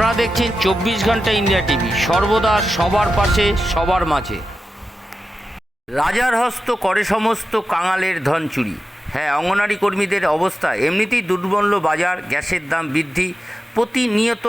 আপনারা দেখছেন চব্বিশ ঘণ্টা ইন্ডিয়া টিভি। সর্বদা সবার পাশে, সবার মাঝে। রাজার হস্ত করে সমস্ত কাঙালের ধন চুরি। হ্যাঁ অঙ্গনারী কর্মীদের অবস্থা এমনিতেই দুর্বল্য। বাজার, গ্যাসের দাম বৃদ্ধি। প্রতিনিয়ত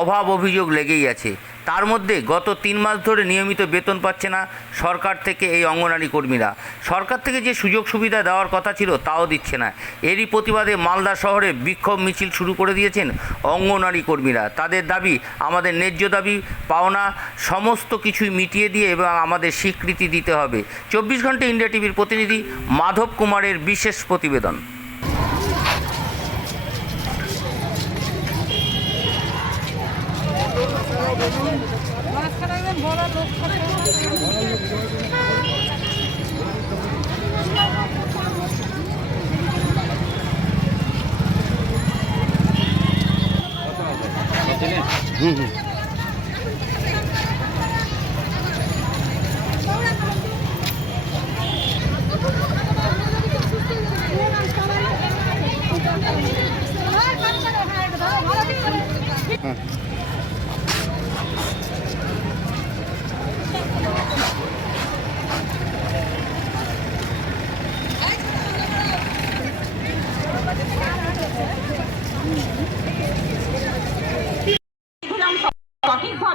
অভাব অভিযোগ লেগেই আছে। তার মধ্যে গত তিন মাস ধরে নিয়মিত বেতন পাচ্ছে না সরকার থেকে এই অঙ্গনারী কর্মীরা। সরকার থেকে যে সুযোগ সুবিধা দেওয়ার কথা ছিল তাও দিচ্ছে না। এরই প্রতিবাদে মালদা শহরে বিক্ষোভ মিছিল শুরু করে দিয়েছেন অঙ্গনারী কর্মীরা। তাদের দাবি, আমাদের ন্যায্য দাবি, পাওনা, সমস্ত কিছুই মিটিয়ে দিয়ে এবং আমাদের স্বীকৃতি দিতে হবে। চব্বিশ ঘণ্টা ইন্ডিয়া টিভির প্রতিনিধি মাধব কুমারের বিশেষ প্রতিবেদন। দেখলাম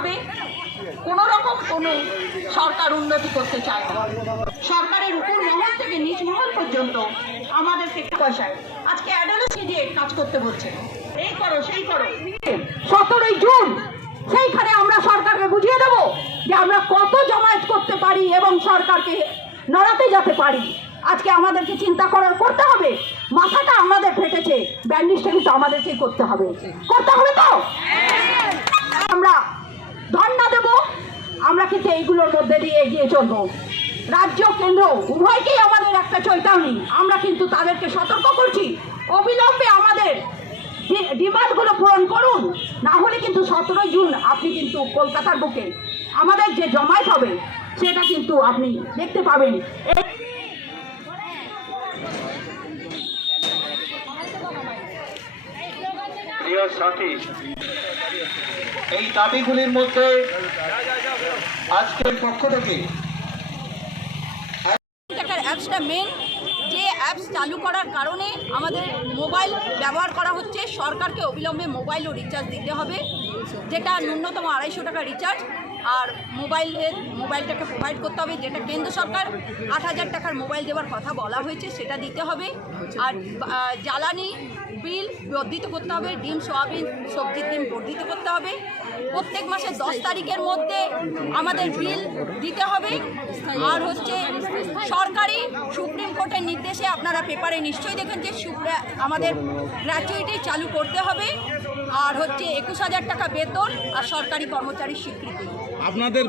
সঠিকভাবে কোন রকম কোন সরকার উন্নতি করতে চায় না। সরকারের উপর মহল থেকে নিচ মহল পর্যন্ত আমাদেরকে পয়সায় আজকে অ্যাডালসি দিয়ে কাজ করতে বলছে। এই করো, সেই করো। সতেরোই জুন, সেইখানে আমরা সরকারকে বুঝিয়ে দেব যে আমরা কত জমায়েত করতে পারি এবং সরকারকে নড়াতে যেতে পারি। আজকে আমাদেরকে চিন্তা করার করতে হবে। মাথাটা আমাদের ফেটেছে। ব্যান্ডিজটা কিন্তু আমাদেরকেই করতে হবে। করতে হবে তো? আমরা ধর্ণা দেব। আমরা কিন্তু এইগুলোর মধ্যে দিয়ে এগিয়ে চলবো। রাজ্য, কেন্দ্র, উভয়কেই আমাদের একটা চৈতানি আমরা কিন্তু তাদেরকে সতর্ক করছি। অবিলম্বে আমাদের ডিমান্ডগুলো পূরণ করুন। না হলে কিন্তু সতেরোই জুন আপনি কিন্তু কলকাতার বুকে আমাদের যে জমায়েত হবে, সেটা কিন্তু আপনি দেখতে পাবেন। প্রিয় সাথী এই দাবিগুলির মধ্যে আজকের পক্ষ থেকে অ্যাপসটা মেন যে অ্যাপস চালু করার কারণে আমাদের মোবাইল ব্যবহার করা হচ্ছে। সরকারকে অবিলম্বে মোবাইল ও রিচার্জ দিতে হবে, যেটা ন্যূনতম আড়াইশো টাকা রিচার্জ আর মোবাইলের মোবাইলটাকে প্রোভাইড করতে হবে, যেটা কেন্দ্র সরকার আট হাজার টাকার মোবাইল দেওয়ার কথা বলা হয়েছে, সেটা দিতে হবে। আর জ্বালানি বিল বর্ধিত করতে হবে, ডিম, সোয়াবিন, সবজির ডিম বর্ধিত করতে হবে। প্রত্যেক মাসে দশ তারিখের মধ্যে আমাদের বিল দিতে হবে। আর হচ্ছে সরকারি সুপ্রিম কোর্টের নির্দেশে আপনারা পেপারে নিশ্চয়ই দেখেন যে আমাদের গ্র্যাচুইটি চালু করতে হবে। আর হচ্ছে একুশ হাজার টাকা বেতন আর সরকারি কর্মচারীর স্বীকৃতি। আপনাদের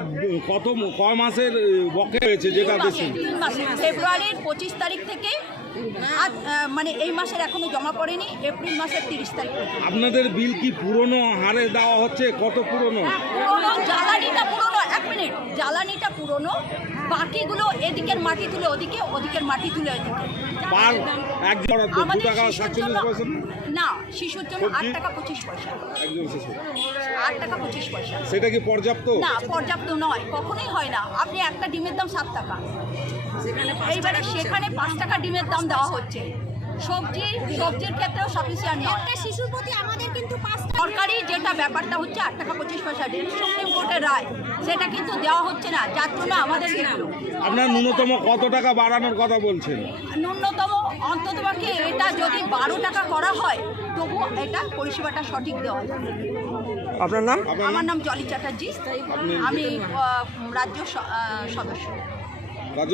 কত ক মাসের বকে হয়েছে যেটা তিন ফেব্রুয়ারির পঁচিশ তারিখ থেকে আজ মানে এই মাসের এখনও জমা পড়েনি এপ্রিল মাসের তিরিশ তারিখ আপনাদের বিল কি পুরনো হারে দেওয়া হচ্ছে? কত পুরনো? পুরোনো জ্বালানিটা পুরোনো এক মিনিট জ্বালানিটা পুরোনো বাকিগুলো এদিকের মাটি তুলে ওদিকে ওদিকের মাটি তুলে আমাদের শিশুর জন্য না শিশুর জন্য আট টাকা পঁচিশ পয়সা। আট টাকা পঁচিশ পয়সা। সেটা কি পর্যাপ্ত? না পর্যাপ্ত নয় কখনোই হয় না। আপনি একটা ডিমের দাম সাত টাকা। এইবারে সেখানে পাঁচ টাকা ডিমের দাম দেওয়া হচ্ছে। সবজি সবজির ক্ষেত্রেও সাফিসিয়েন্ট নয় একটা শিশুর প্রতি আমাদের কিন্তু সরকারি যেটা ব্যাপারটা হচ্ছে আট টাকা পঁচিশ পয়সা যেটা সুপ্রিম কোর্টের রায় সেটা কিন্তু দেওয়া হচ্ছে না যার জন্য আমাদের আপনার ন্যূনতম কত টাকা বাড়ানোর কথা বলছেন? ন্যূনতম অন্ততপক্ষে এটা যদি বারো টাকা করা হয় তবু এটা পরিষেবাটা সঠিক দেওয়া যাবে আপনার নাম? আমার নাম? জলি চ্যাটার্জি। আমি রাজ্য স- সদস্য। রাজ্য